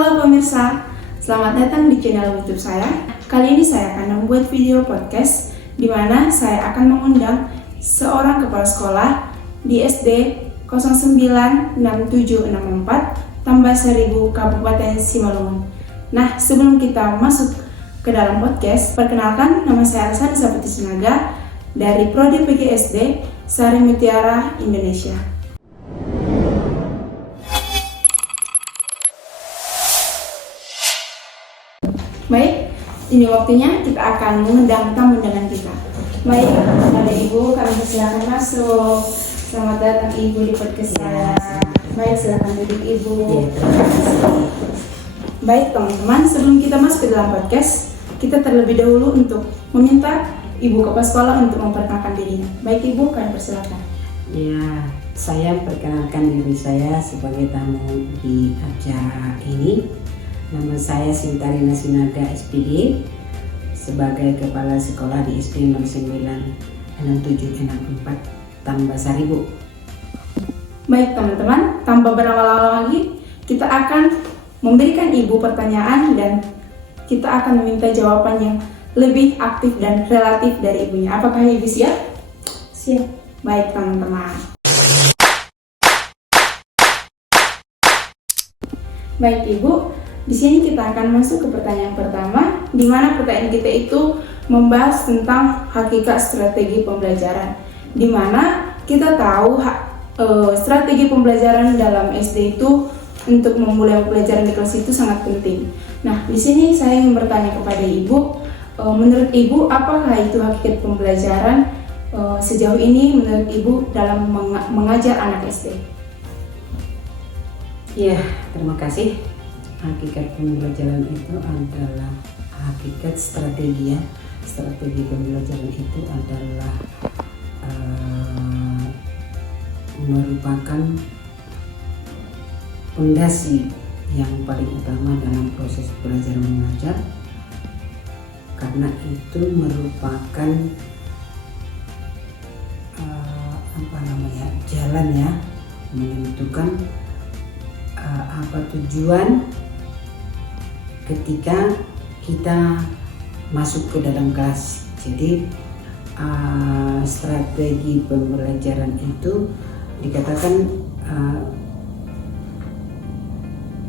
Halo pemirsa, selamat datang di channel YouTube saya. Kali ini saya akan membuat video podcast di mana saya akan mengundang seorang kepala sekolah di SD 096764 tambah 1000 Kabupaten Simalungun. Nah, sebelum kita masuk ke dalam podcast, perkenalkan nama saya Arsani Saputi Sinaga dari Prodi PGSD Sari Mutiara, Indonesia. Baik, ini waktunya kita akan mengundang tamu undangan kita. Baik, ada Ibu, kami persilakan masuk. Selamat datang Ibu di podcast saya. Baik, silakan duduk Ibu. Baik teman-teman, sebelum kita masuk ke dalam podcast, kita terlebih dahulu untuk meminta Ibu kepala sekolah untuk memperkenalkan dirinya. Baik Ibu, kami persilakan. Ya, saya perkenalkan diri saya sebagai tamu di acara ini. Nama saya Sintarina Sinaga SPD sebagai kepala sekolah di SD 096764 tambah 1000. Baik teman-teman, tanpa berlama-lama lagi, kita akan memberikan Ibu pertanyaan dan kita akan meminta jawaban yang lebih aktif dan relatif dari Ibunya. Apakah Ibu siap? Siap. Baik teman-teman. Baik Ibu, di sini kita akan masuk ke pertanyaan pertama, di mana pertanyaan kita itu membahas tentang hakikat strategi pembelajaran. Di mana kita tahu strategi pembelajaran dalam SD itu untuk memulai pelajaran di kelas itu sangat penting. Nah, di sini saya ingin bertanya kepada Ibu, menurut Ibu apakah itu hakikat pembelajaran sejauh ini menurut Ibu dalam mengajar anak SD? Ya, terima kasih. Hakikat pembelajaran itu adalah hakikat strategi ya. Strategi pembelajaran itu adalah merupakan fondasi yang paling utama dalam proses belajar mengajar, karena itu merupakan jalan ya, menentukan apa tujuan ketika kita masuk ke dalam kelas. Jadi strategi pembelajaran itu dikatakan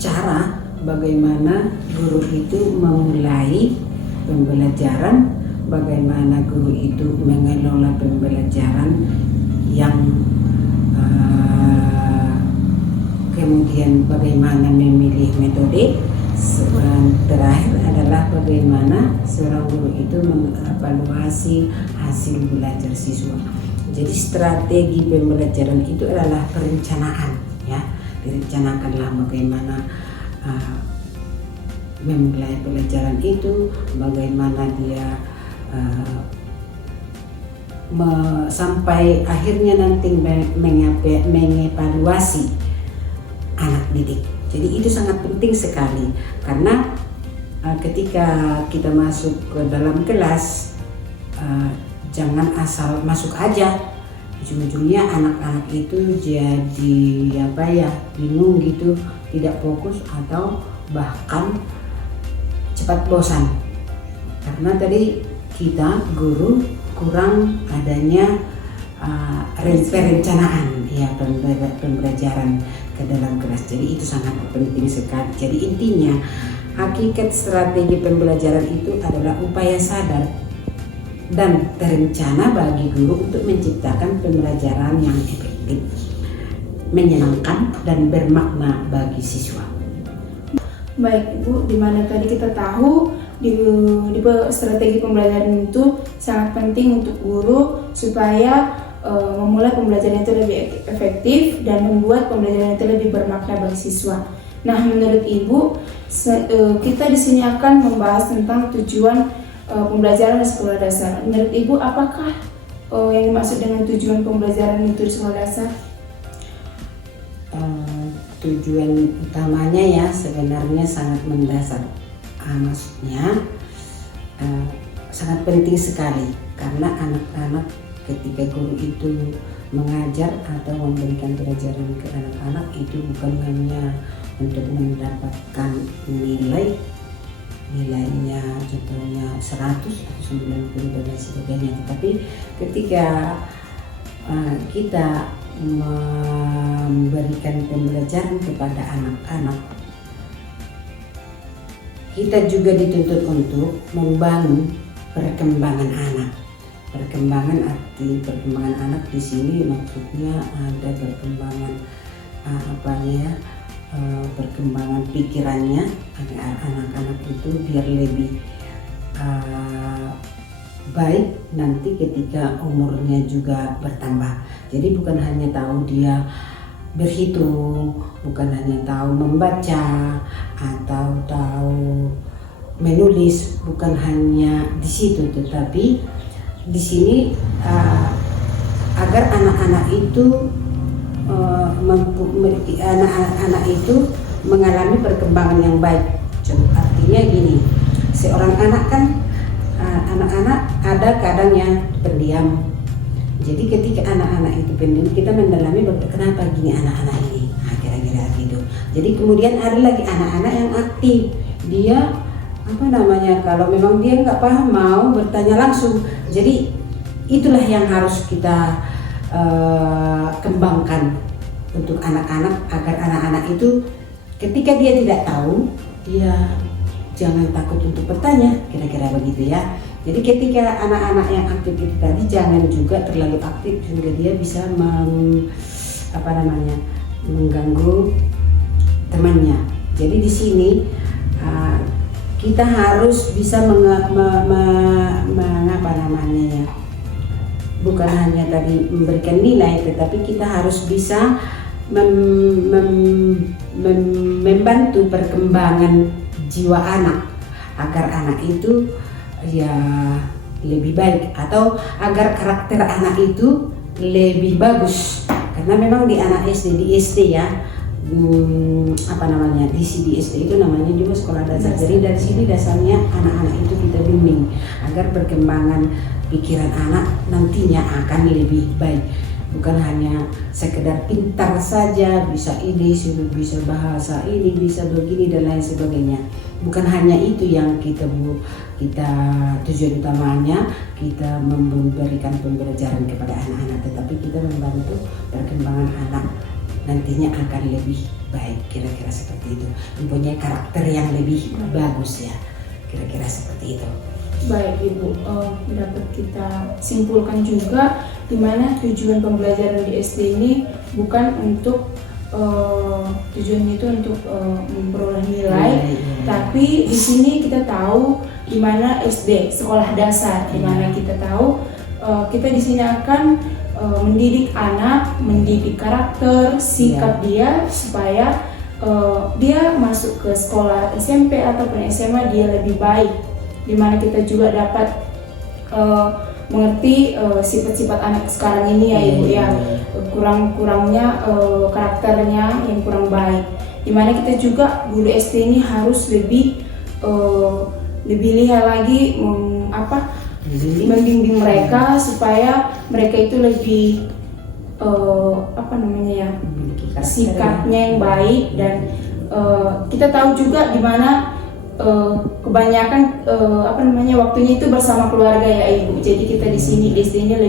cara bagaimana guru itu memulai pembelajaran, bagaimana guru itu mengelola pembelajaran yang kemudian bagaimana memilih metode. Terakhir adalah bagaimana seorang guru itu mengevaluasi hasil belajar siswa. Jadi strategi pembelajaran itu adalah perencanaan ya. Direncanakanlah bagaimana memulai pelajaran itu, bagaimana dia sampai akhirnya nanti mengevaluasi anak didik. Jadi itu sangat penting sekali, karena ketika kita masuk ke dalam kelas, jangan asal masuk aja. Ujung-ujungnya anak-anak itu jadi bingung gitu, tidak fokus atau bahkan cepat bosan. Karena tadi kita guru kurang adanya perencanaan ya pembelajaran ke dalam kelas. Jadi itu sangat penting sekali. Jadi intinya hakikat strategi pembelajaran itu adalah upaya sadar dan terencana bagi guru untuk menciptakan pembelajaran yang efektif, menyenangkan dan bermakna bagi siswa. Baik Ibu, dimana tadi kita tahu di strategi pembelajaran itu sangat penting untuk guru supaya memulai pembelajaran itu lebih efektif dan membuat pembelajaran itu lebih bermakna bagi siswa. Nah, menurut Ibu, kita di sini akan membahas tentang tujuan pembelajaran di sekolah dasar. Menurut Ibu, apakah yang dimaksud dengan tujuan pembelajaran itu di sekolah dasar? Tujuan utamanya ya sebenarnya sangat mendasar. Maksudnya sangat penting sekali, karena anak-anak ketika guru itu mengajar atau memberikan pelajaran ke anak-anak itu bukan hanya untuk mendapatkan nilainya contohnya 100 atau 90 dan lain sebagainya. Tetapi ketika kita memberikan pembelajaran kepada anak-anak, kita juga dituntut untuk membangun perkembangan anak. Perkembangan anak di sini maksudnya ada perkembangan perkembangan pikirannya agar anak-anak itu biar lebih baik nanti ketika umurnya juga bertambah. Jadi bukan hanya tahu dia berhitung, bukan hanya tahu membaca atau tahu menulis, bukan hanya di situ, tetapi di sini agar anak-anak itu anak-anak itu mengalami perkembangan yang baik. Artinya gini, seorang anak kan anak-anak ada kadang yang pendiam. Jadi ketika anak-anak itu pendiam, kita mendalami kenapa gini anak-anak ini, kira-kira gitu. Jadi kemudian ada lagi anak-anak yang aktif, dia kalau memang dia nggak paham mau bertanya langsung. Jadi itulah yang harus kita kembangkan untuk anak-anak, agar anak-anak itu ketika dia tidak tahu, dia jangan takut untuk bertanya, kira-kira begitu ya. Jadi ketika anak-anak yang aktif itu tadi jangan juga terlalu aktif sehingga dia bisa mengganggu temannya. Jadi di sini kita harus bisa bukan hanya tadi memberikan nilai, tetapi kita harus bisa membantu perkembangan jiwa anak agar anak itu ya lebih baik, atau agar karakter anak itu lebih bagus. Karena memang di anak SD, di SD ya, di SD itu namanya juga sekolah dasar. Jadi dari sini dasarnya anak-anak itu kita bimbing agar perkembangan pikiran anak nantinya akan lebih baik. Bukan hanya sekedar pintar saja, bisa ini, bisa bahasa ini, bisa begini dan lain sebagainya. Bukan hanya itu yang kita tujuan utamanya, kita memberikan pembelajaran kepada anak-anak, tetapi kita membantu perkembangan anak nantinya akan lebih baik, kira-kira seperti itu. Mempunyai karakter yang lebih bagus ya, kira-kira seperti itu. Baik Ibu, dapat kita simpulkan juga di mana tujuan pembelajaran di SD ini bukan untuk tujuannya itu untuk memperoleh nilai, tapi di sini kita tahu di mana SD, sekolah dasar, di mana kita tahu kita di sini akan mendidik anak, mendidik karakter, sikap dia supaya dia masuk ke sekolah SMP ataupun SMA dia lebih baik, di mana kita juga dapat mengerti sifat-sifat anak sekarang ini ya Ibu ya, kurang-kurangnya karakternya yang kurang baik, di mana kita juga guru SD ini harus lebih lihat lagi membimbing mereka supaya mereka itu lebih sikapnya yang baik. Dan kita tahu juga di mana kebanyakan waktunya itu bersama keluarga ya Ibu. Jadi kita di sini SD-nya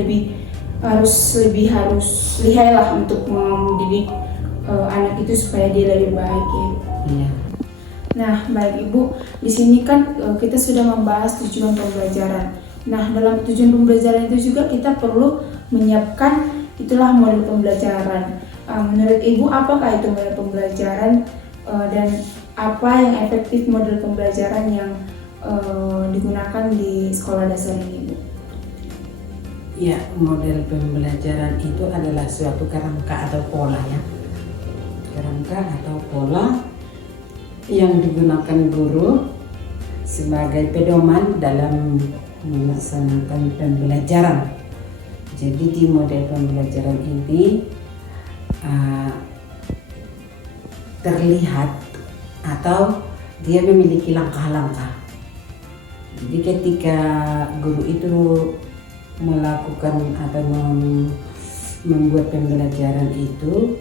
harus lihailah untuk mendidik anak itu supaya dia lebih baik ya. Iya. Nah, baik Ibu, di sini kan kita sudah membahas tujuan pembelajaran. Nah, dalam tujuan pembelajaran itu juga kita perlu menyiapkan itulah model pembelajaran. Menurut Ibu, apakah itu model pembelajaran dan apa yang efektif model pembelajaran yang digunakan di sekolah dasar ini, Ibu? Ya, model pembelajaran itu adalah suatu kerangka atau pola ya. Kerangka atau pola yang digunakan guru sebagai pedoman dalam melaksanakan pembelajaran. Jadi di model pembelajaran ini terlihat atau dia memiliki langkah-langkah. Jadi ketika guru itu melakukan atau membuat pembelajaran itu,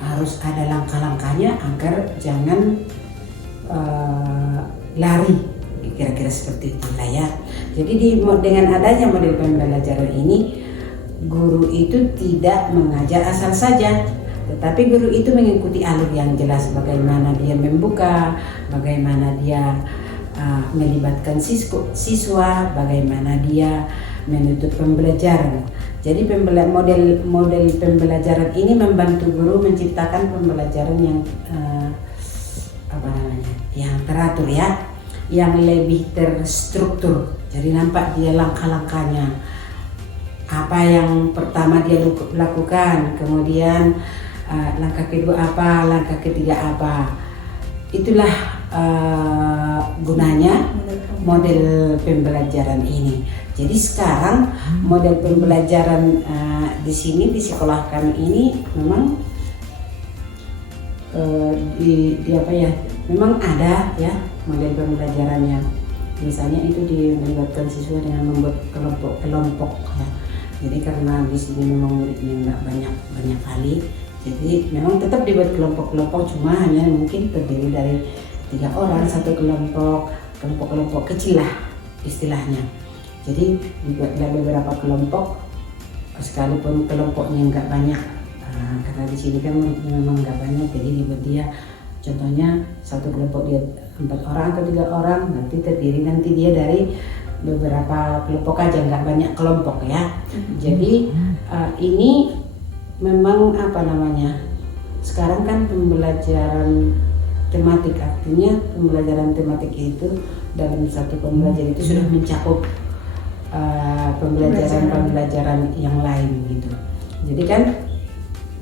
harus ada langkah-langkahnya agar jangan lari, kira-kira seperti itulah ya. Jadi dengan adanya model pembelajaran ini, guru itu tidak mengajar asal saja, tetapi guru itu mengikuti alur yang jelas, bagaimana dia membuka, bagaimana dia melibatkan siswa, bagaimana dia menutup pembelajaran. Jadi model pembelajaran ini membantu guru menciptakan pembelajaran yang yang teratur ya, yang lebih terstruktur. Jadi nampak dia langkah-langkahnya. Apa yang pertama dia lakukan, kemudian langkah kedua apa, langkah ketiga apa. Itulah gunanya model pembelajaran ini. Jadi sekarang model pembelajaran di sini di sekolah kami ini memang memang ada ya model pembelajarannya. Misalnya itu melibatkan siswa dengan membuat kelompok ya. Jadi karena di sini memang muridnya nggak banyak kali, jadi memang tetap dibuat kelompok-kelompok, cuma hanya mungkin terdiri dari 3 orang satu kelompok kecil lah istilahnya. Jadi dibuatlah beberapa kelompok, sekalipun kelompoknya nggak banyak, karena di sini kan memang nggak banyak, jadi dibuat dia contohnya satu kelompok dia 4 orang atau 3 orang, nanti terdiri nanti dia dari beberapa kelompok aja, nggak banyak kelompok ya. Jadi ini memang sekarang kan pembelajaran tematik, artinya pembelajaran tematik itu dalam satu pembelajaran itu sudah mencakup pembelajaran yang lain gitu. Jadi kan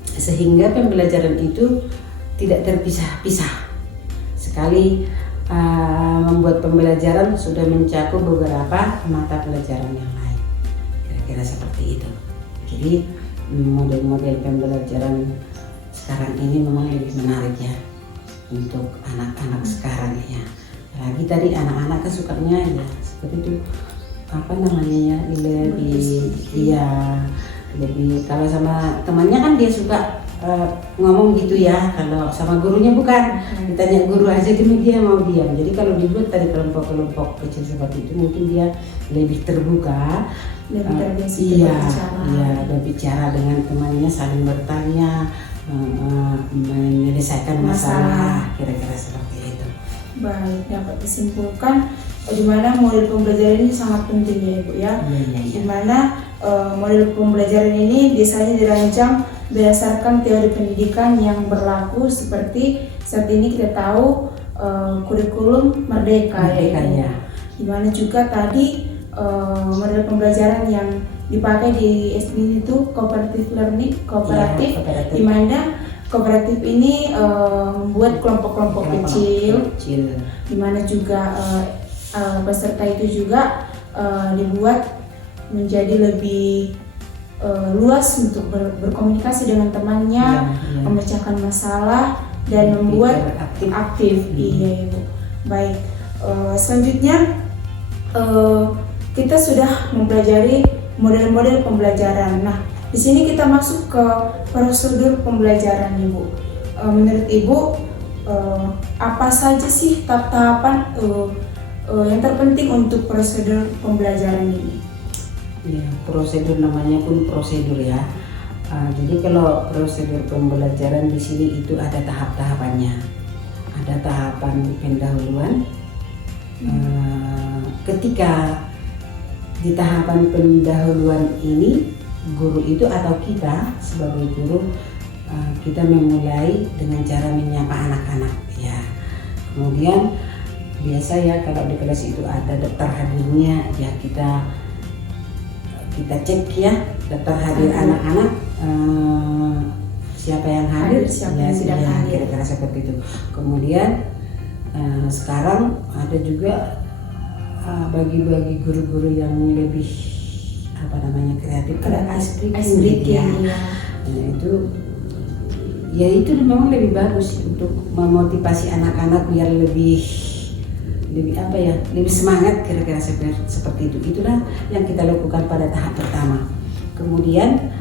sehingga pembelajaran itu tidak terpisah-pisah. Sekali membuat pembelajaran sudah mencakup beberapa mata pelajaran yang lain, kira-kira seperti itu. Jadi model-model pembelajaran sekarang ini memang lebih menarik ya untuk anak-anak sekarang ya. Lagi tadi anak-anak kan sukanya ya seperti itu lebih kalau sama temannya kan dia suka ngomong gitu ya, kalau sama gurunya bukan, ditanya guru aja dia mau diam. Jadi kalau dibuat dari kelompok-kelompok kecil seperti itu mungkin dia lebih terbuka, lebih terbiasa berbicara dengan temannya, saling bertanya, menyelesaikan masalah, kira-kira seperti itu. Baik, dapat disimpulkan di mana model pembelajaran ini sangat penting ya Ibu ya. Di mana model pembelajaran ini biasanya dirancang berdasarkan teori pendidikan yang berlaku seperti saat ini kita tahu kurikulum Merdeka ya. Di mana juga tadi model pembelajaran yang dipakai di SD itu cooperative learning, kooperatif. Di mana kooperatif ini membuat kelompok-kelompok kecil, di mana juga peserta itu juga dibuat menjadi lebih luas untuk berkomunikasi dengan temannya, memecahkan masalah dan membuat aktif. Iya Ibu. Baik, selanjutnya kita sudah mempelajari model-model pembelajaran. Nah, di sini kita masuk ke prosedur pembelajaran Ibu. Menurut Ibu, apa saja sih tahap-tahapan yang terpenting untuk prosedur pembelajaran ini? Ya, prosedur namanya pun prosedur ya. Jadi kalau prosedur pembelajaran di sini itu ada tahap-tahapannya. Ada tahapan pendahuluan. Ketika di tahapan pendahuluan ini, guru itu atau kita sebagai guru kita memulai dengan cara menyapa anak-anak ya. Kemudian biasa ya kalau di kelas itu ada daftar hadirnya ya, kita cek ya daftar hadir anak-anak, siapa yang hadir, siapa yang tidak hadir, kira-kira seperti itu. Kemudian sekarang ada juga bagi-bagi guru-guru yang lebih kreatif, ada ice breaking ya. Nah, itu memang lebih bagus untuk memotivasi anak-anak biar lebih semangat, kira-kira seperti itu. Itulah yang kita lakukan pada tahap pertama. Kemudian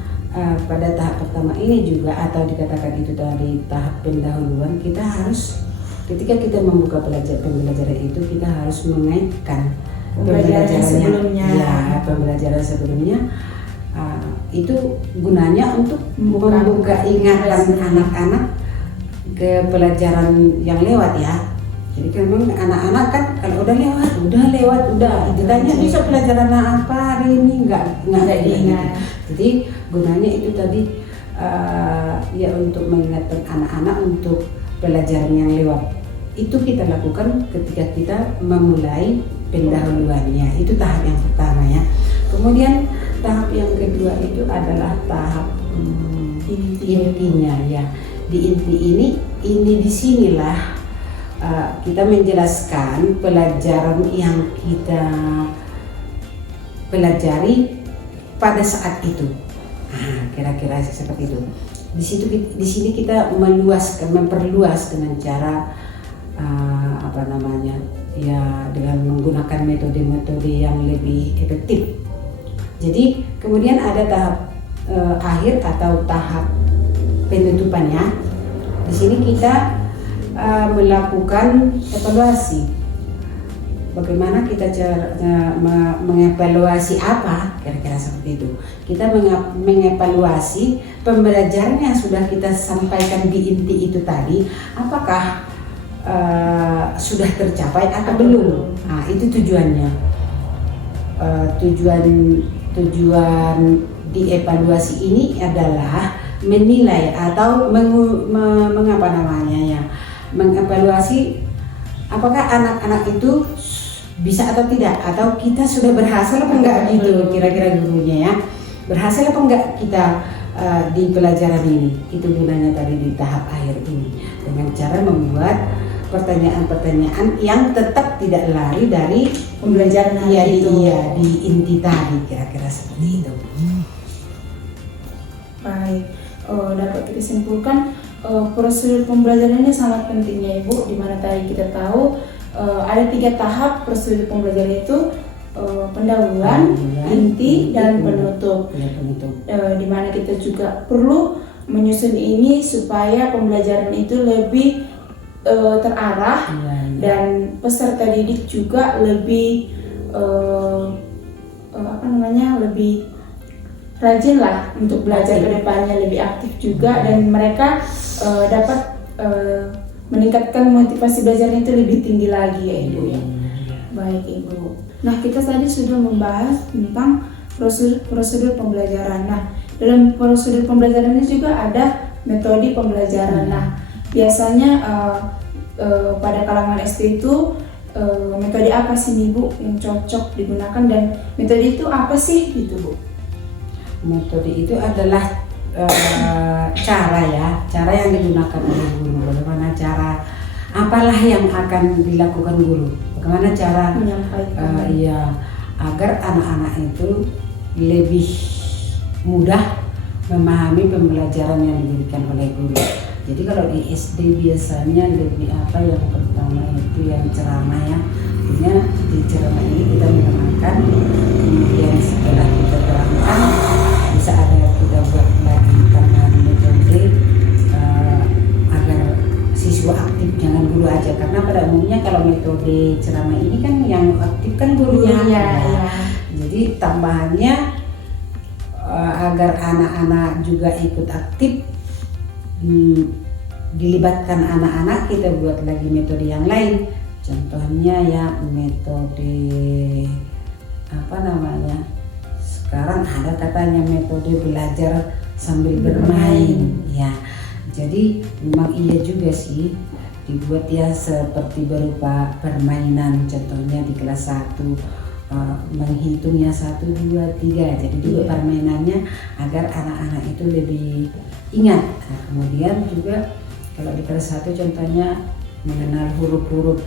pada tahap pertama ini juga, atau dikatakan itu tadi tahap pendahuluan, kita harus ketika kita membuka pembelajaran itu kita harus mengaitkan pembelajaran sebelumnya. Itu gunanya untuk membuka ingatan anak-anak ke pelajaran yang lewat ya. Jadi kan memang anak-anak kan kalau udah lewat, ditanya bisa pelajaran apa hari ini nggak diingat. Jadi gunanya itu tadi ya untuk mengingatkan anak-anak untuk pelajaran yang lewat. Itu kita lakukan ketika kita memulai pendahuluannya. Itu tahap yang pertama ya. Kemudian tahap yang kedua itu adalah tahap intinya ya. Di inti ini disinilah kita menjelaskan pelajaran yang kita pelajari pada saat itu. Kira-kira seperti itu. Di sini kita memperluas dengan cara dengan menggunakan metode-metode yang lebih efektif. Jadi kemudian ada tahap akhir atau tahap penutupannya. Di sini kita melakukan evaluasi. Bagaimana kita mengevaluasi apa? Kira-kira seperti itu. Kita mengevaluasi pembelajaran yang sudah kita sampaikan di inti itu tadi, apakah sudah tercapai atau belum? Nah, itu tujuannya. Tujuan dievaluasi ini adalah menilai atau mengevaluasi apakah anak-anak itu bisa atau tidak, atau kita sudah berhasil apa enggak gitu, kira-kira gurunya ya, berhasil apa enggak kita di pelajaran ini. Itu gunanya tadi di tahap akhir ini, dengan cara membuat pertanyaan-pertanyaan yang tetap tidak lari dari pembelajaran di inti tadi, kira-kira seperti itu. Baik, dapat kita simpulkan prosedur pembelajaran ini sangat penting ya Ibu, dimana tadi kita tahu ada 3 tahap prosedur pembelajaran itu, pendahuluan, inti, dan penutup. Dimana kita juga perlu menyusun ini supaya pembelajaran itu lebih terarah dan peserta didik juga lebih lebih rajin lah untuk belajar ke depannya, lebih aktif juga, dan mereka dapat meningkatkan motivasi belajarnya itu lebih tinggi lagi ya Ibu ya. Baik Ibu. Nah, kita tadi sudah membahas tentang prosedur pembelajaran. Nah, dalam prosedur pembelajaran ini juga ada metode pembelajaran. Nah, biasanya pada kalangan SD itu metode apa sih nih Bu yang cocok digunakan, dan metode itu apa sih gitu Bu? Metode itu adalah cara yang digunakan oleh guru. Bagaimana cara, apalah yang akan dilakukan guru, bagaimana cara menyampaikan agar anak-anak itu lebih mudah memahami pembelajaran yang diberikan oleh guru. Jadi kalau di SD biasanya lebih yang pertama itu yang ceramah ya. Artinya di ceramah ini kita menerangkan, kemudian setelah kita terangkan bisa ada kita buat lagi tambahan metode agar siswa aktif, jangan guru aja, karena pada umumnya kalau metode ceramah ini kan yang aktif kan gurunya. Jadi tambahannya agar anak-anak juga ikut aktif, dilibatkan anak-anak, kita buat lagi metode yang lain. Contohnya ya metode sekarang ada katanya metode belajar sambil bermain ya. Jadi memang iya juga sih dibuat ya seperti berupa permainan, contohnya di kelas 1 menghitungnya 1, 2, 3. Jadi juga permainannya agar anak-anak itu lebih ingat. Nah, kemudian juga kalau di kelas 1 contohnya mengenal huruf-huruf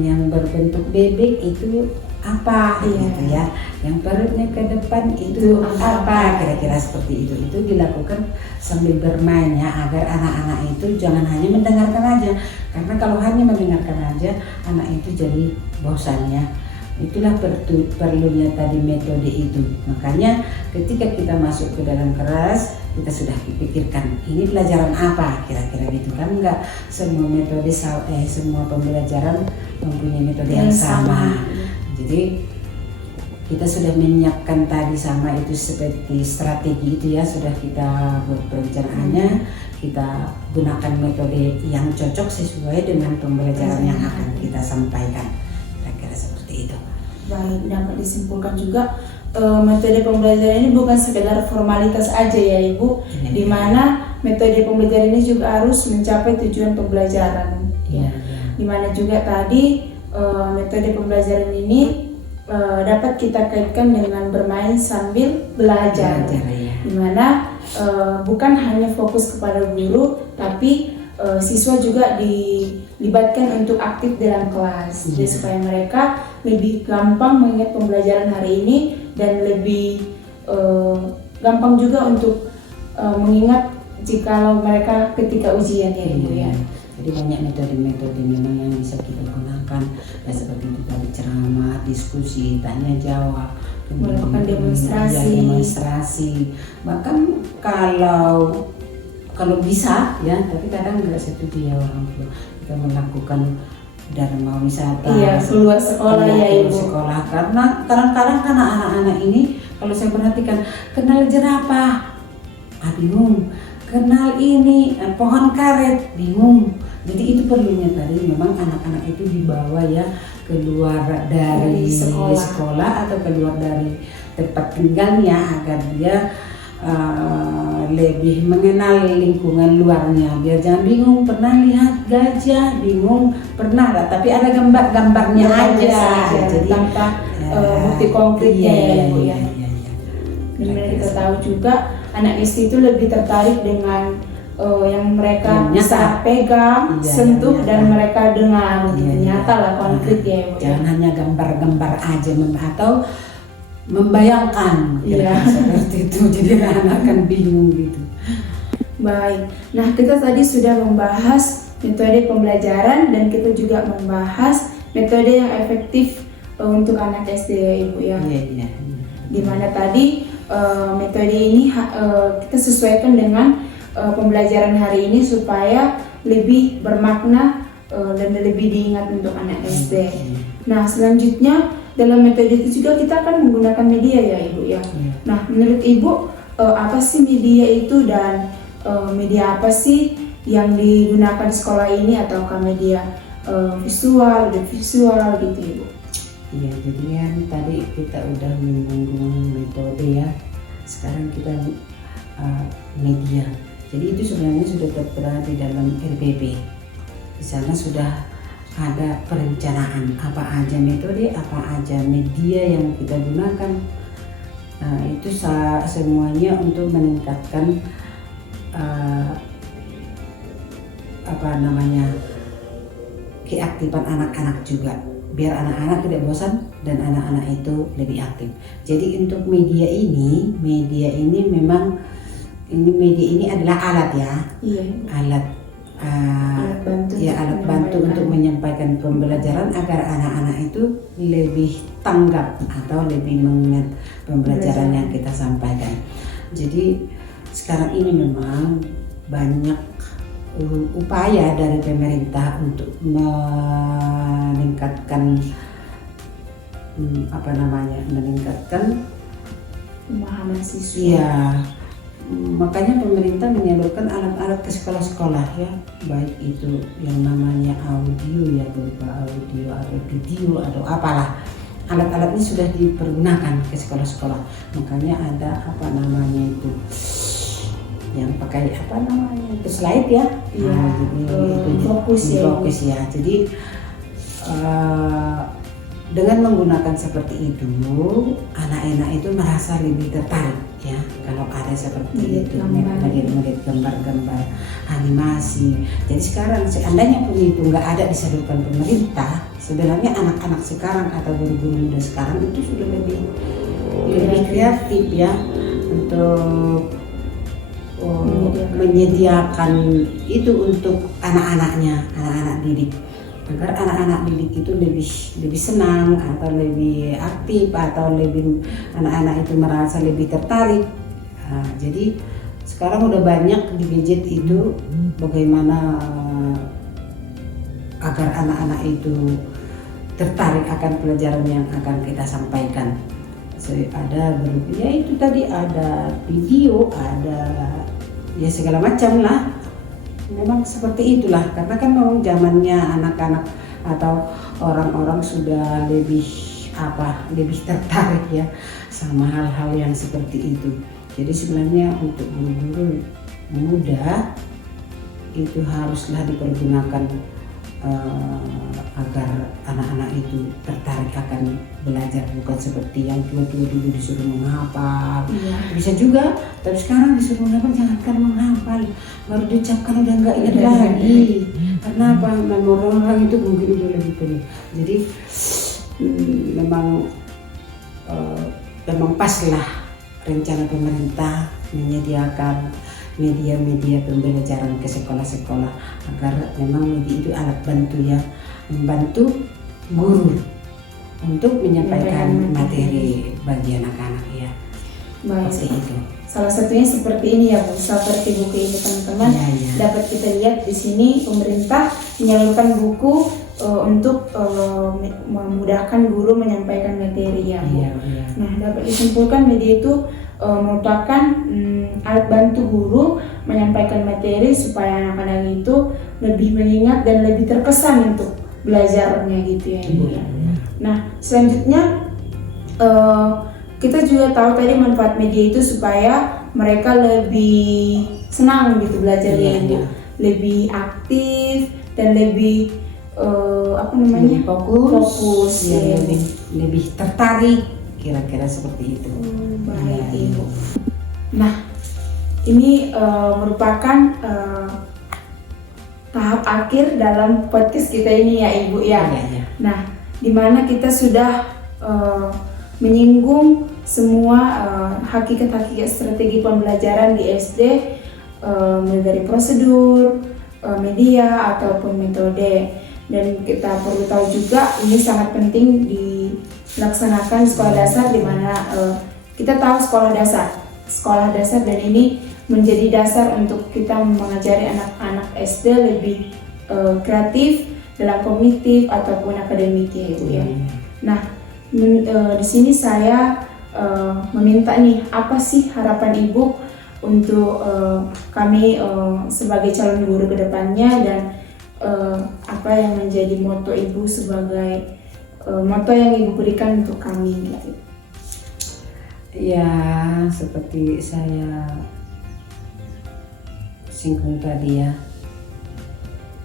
yang berbentuk bebek itu apa gitu ya, yang perutnya ke depan itu apa, kira-kira seperti itu. Itu dilakukan sambil bermain ya, agar anak-anak itu jangan hanya mendengarkan aja, karena kalau hanya mendengarkan aja anak itu jadi bosan ya. Itulah perlunya tadi metode itu. Makanya ketika kita masuk ke dalam kelas, kita sudah pikirkan ini pelajaran apa kira-kira gitu kan. Enggak semua metode semua pembelajaran mempunyai metode yang sama. Jadi kita sudah menyiapkan tadi sama itu seperti strategi itu ya, sudah kita buat perencanaannya, kita gunakan metode yang cocok sesuai dengan pembelajaran yang akan kita sampaikan. Kira-kira seperti itu. Baik, dapat disimpulkan juga metode pembelajaran ini bukan sekedar formalitas aja ya Ibu, di mana metode pembelajaran ini juga harus mencapai tujuan pembelajaran. Di mana juga tadi metode pembelajaran ini dapat kita kaitkan dengan bermain sambil belajar, di mana bukan hanya fokus kepada guru, tapi siswa juga dilibatkan untuk aktif dalam kelas, jadi supaya mereka lebih gampang mengingat pembelajaran hari ini dan lebih gampang juga untuk mengingat jikalau mereka ketika ujian ya Ibu ya. Jadi banyak metode-metode memang yang bisa kita gunakan, ya seperti itu tadi ceramah, diskusi, tanya jawab, melakukan demonstrasi. Bahkan kalau bisa ya, tapi kadang nggak setuju ya orang tua, kita melakukan dharma wisata, keluar sekolah ya Ibu. Sekolah, karena kadang-kadang kan anak-anak ini kalau saya perhatikan kenal jerapah, bingung, kenal ini pohon karet, bingung. Jadi itu perlunya tadi memang anak-anak itu dibawa ya keluar dari sekolah atau keluar dari tempat tinggalnya agar dia lebih mengenal lingkungan luarnya, biar jangan bingung pernah lihat gajah, bingung pernah tapi ada gambarnya aja, jadi tanpa bukti konkretnya ya Ibu ya. Dan kita tahu juga anak SD itu lebih tertarik dengan yang mereka bisa pegang, sentuh dan mereka dengar, nyata lah konkret ya Ibu. Jangan hanya gambar-gambar aja atau membayangkan seperti itu, jadi anak akan bingung gitu. Baik, nah kita tadi sudah membahas metode pembelajaran dan kita juga membahas metode yang efektif untuk anak SD ya Ibu ya. Dimana tadi metode ini kita sesuaikan dengan pembelajaran hari ini supaya lebih bermakna dan lebih diingat untuk anak SD. Nah selanjutnya dalam metode itu juga kita akan menggunakan media ya Ibu ya. Nah menurut Ibu apa sih media itu dan media apa sih yang digunakan di sekolah ini, ataukah media visual, audiovisual gitu Ibu? Iya, jadi kan tadi kita udah menyinggung metode ya. Sekarang kita media. Jadi itu sebenarnya sudah tertera di dalam RPP. Di sana sudah ada perencanaan apa aja metode, apa aja media yang kita gunakan. Nah, itu semuanya untuk meningkatkan keaktifan anak-anak juga, biar anak-anak tidak bosan dan anak-anak itu lebih aktif. Jadi untuk media ini memang media ini adalah alat ya, alat bantu untuk menyampaikan pembelajaran agar anak-anak itu lebih tanggap atau lebih mengingat pembelajaran yang kita sampaikan. Jadi sekarang ini memang banyak upaya dari pemerintah untuk meningkatkan meningkatkan pemahaman siswa. Iya. Makanya pemerintah menyalurkan alat-alat ke sekolah-sekolah ya, baik itu yang namanya audio ya, berupa audio atau video atau apalah, alat-alat ini sudah dipergunakan ke sekolah-sekolah. Makanya ada yang pakai slide ya, jadi fokus ya. Jadi dengan menggunakan seperti itu, anak-anak itu merasa lebih tertarik ya. Kalau ada seperti itu, melihat gambar-gambar animasi. Jadi sekarang seandainya pun itu nggak ada disalurkan pemerintah, sebenarnya anak-anak sekarang atau guru-guru muda sekarang itu sudah lebih kreatif ya untuk menyediakan itu untuk anak-anaknya, anak-anak didik. agar anak-anak didik itu lebih senang atau lebih aktif atau lebih anak-anak itu merasa lebih tertarik. Jadi sekarang udah banyak di gadget itu bagaimana agar anak-anak itu tertarik akan pelajaran yang akan kita sampaikan. Ada ya itu tadi, ada video, ada ya segala macam lah. Memang seperti itulah, karena kan memang zamannya anak-anak atau orang-orang sudah lebih tertarik ya sama hal-hal yang seperti itu. Jadi sebenarnya untuk guru-guru muda itu haruslah dipergunakan agar anak-anak itu tertarik akan belajar, bukan seperti yang tua-tua dulu disuruh menghafal. Bisa juga, tapi sekarang disuruh menghafal, jangankan menghafal, baru diucapkan udah nggak ingat lagi. Karena apa? Memori orang itu mungkin udah lebih penuh. Jadi memang paslah rencana pemerintah menyediakan media-media pembelajaran ke sekolah-sekolah, agar memang media itu alat bantu ya, membantu guru untuk menyampaikan materi bagi anak-anak ya. Baik. Seperti itu. Salah satunya seperti ini ya Bu, seperti buku ini teman-teman. Dapat kita lihat di sini pemerintah menyalurkan buku untuk memudahkan guru menyampaikan materi ya Bu. Nah, dapat disimpulkan media itu merupakan alat bantu guru menyampaikan materi supaya anak-anak itu lebih mengingat dan lebih terkesan untuk belajarnya gitu ya Ibu ya. Nah, selanjutnya kita juga tahu tadi manfaat media itu supaya mereka lebih senang gitu belajarnya Ibu, lebih aktif dan lebih fokus ya, lebih tertarik, kira-kira seperti itu. Baik Ibu. Nah, ini merupakan tahap akhir dalam podcast kita ini ya Ibu ya. Nah, dimana kita sudah menyinggung semua hakikat-hakikat strategi pembelajaran di SD, mulai dari prosedur, media ataupun metode. Dan kita perlu tahu juga ini sangat penting dilaksanakan sekolah dasar, di mana kita tahu sekolah dasar dan ini menjadi dasar untuk kita mengajari anak-anak SD lebih kreatif dalam kognitif ataupun akademik ya Ibu ya. Nah, di sini saya meminta nih, apa sih harapan Ibu untuk kami sebagai calon guru kedepannya, dan apa yang menjadi moto Ibu sebagai moto yang Ibu berikan untuk kami gitu. Ya, seperti saya singgung tadi ya,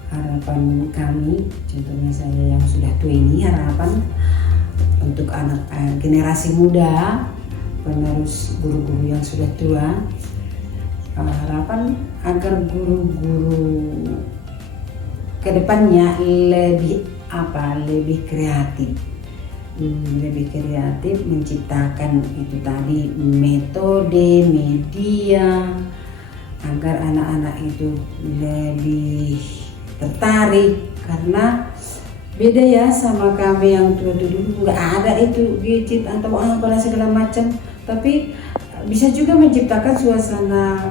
harapan kami, contohnya saya yang sudah tua ini, harapan untuk anak generasi muda, penerus guru-guru yang sudah tua, harapan agar guru-guru kedepannya lebih kreatif, menciptakan itu tadi metode media agar anak-anak itu lebih tertarik, karena beda ya sama kami yang tua dulu, nggak ada itu gadget atau apalah segala macam, tapi bisa juga menciptakan suasana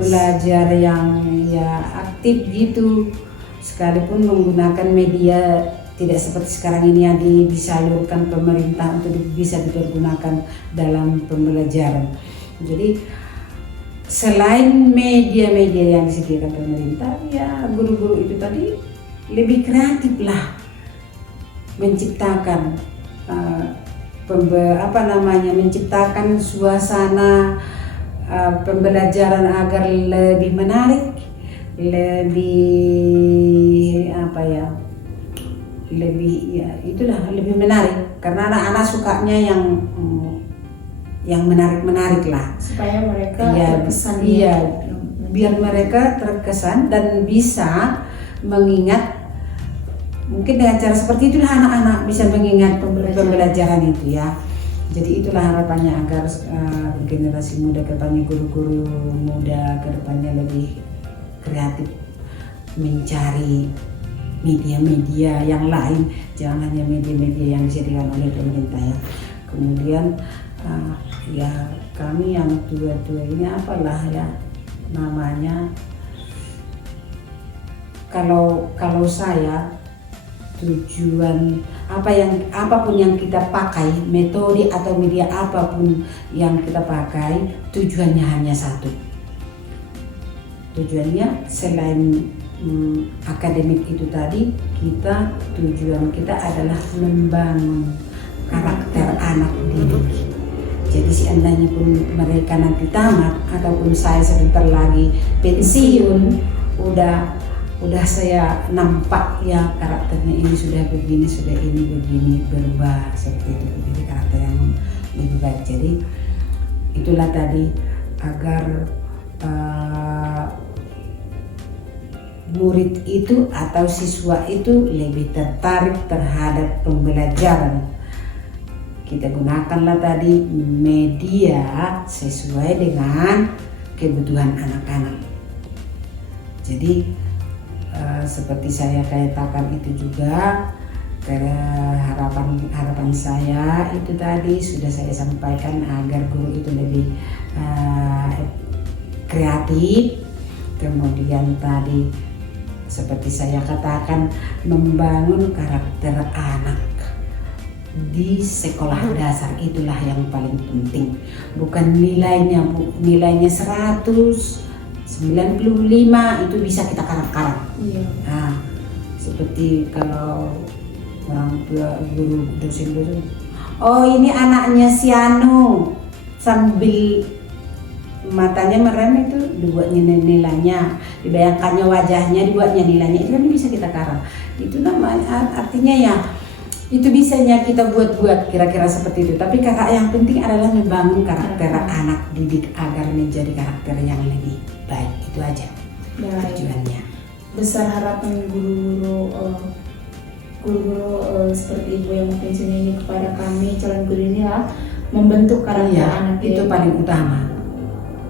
belajar yang ya aktif gitu, sekalipun menggunakan media tidak seperti sekarang ini yang disalurkan pemerintah untuk bisa dipergunakan dalam pembelajaran. Jadi selain media-media yang disediakan pemerintah, ya guru-guru itu tadi lebih kreatif lah, menciptakan menciptakan suasana pembelajaran agar lebih menarik, lebih menarik, karena anak-anak sukanya yang menarik lah, supaya mereka terkesan, biar mereka terkesan dan bisa mengingat. Mungkin dengan cara seperti itulah anak-anak bisa mengingat pembelajaran itu ya. Jadi itulah harapannya, agar generasi muda kedepannya, guru-guru muda kedepannya lebih kreatif mencari media-media yang lain, jangan hanya media-media yang disediakan oleh pemerintah ya. Kemudian ya kami yang tua-tua ini apalah ya namanya, kalau saya tujuan apapun yang kita pakai, metode atau media apapun yang kita pakai, tujuannya hanya satu. Tujuannya selain akademik itu tadi, tujuan kita adalah membangun karakter anak didik. Jadi seandainya pun mereka nanti tamat ataupun saya sebentar lagi pensiun, udah saya nampak ya karakternya ini sudah begini, sudah ini begini, berubah seperti itu, jadi karakter yang lebih baik. Jadi itulah tadi agar murid itu atau siswa itu lebih tertarik terhadap pembelajaran. Kita gunakanlah tadi media sesuai dengan kebutuhan anak-anak. Jadi seperti saya katakan itu juga harapan saya itu tadi sudah saya sampaikan agar guru itu lebih kreatif. Kemudian tadi seperti saya katakan membangun karakter anak di sekolah dasar, itulah yang paling penting. Bukan nilainya, nilainya 195 itu bisa kita karang-karang. Iya. Nah, seperti kalau orang tua guru dosen, oh ini anaknya si Anu, sambil matanya merem itu dibuatnya nilainya, dibayangkannya wajahnya dibuatnya nilainya, itu kan bisa kita karang. Itu namanya artinya ya itu bisanya kita buat kira-kira seperti itu. Tapi kakak yang penting adalah membangun karakter anak didik agar menjadi karakter yang lebih baik. Itu aja tujuannya. Besar harapan guru-guru seperti ibu yang mau pensiun ini kepada kami calon guru ini lah, membentuk karakter anak itu paling utama.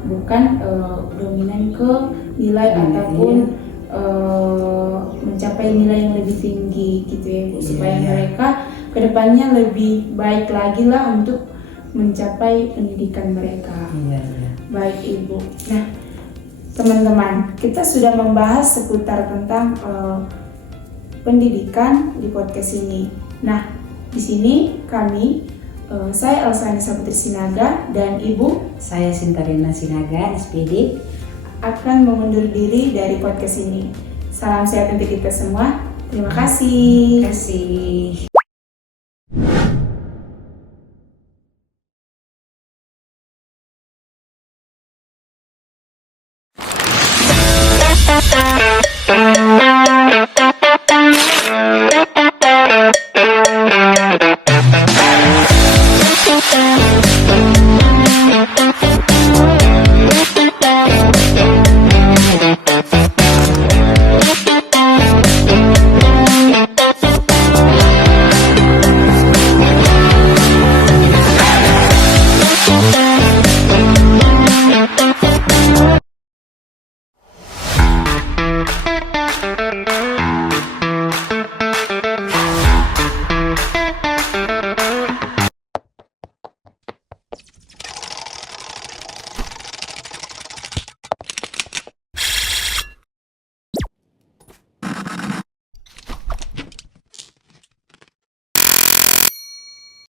Bukan dominan ke nilai ataupun mencapai nilai yang lebih tinggi gitu ya Bu, supaya mereka kedepannya lebih baik lagi lah untuk mencapai pendidikan mereka. Baik Ibu. Nah teman-teman, kita sudah membahas seputar tentang pendidikan di podcast ini. Nah di sini kami saya Elsa Anissa Putri Sinaga dan Ibu saya Sintarina Sinaga SPD akan mengundur diri dari podcast ini. Salam sehat untuk kita semua. Terima kasih. Terima kasih.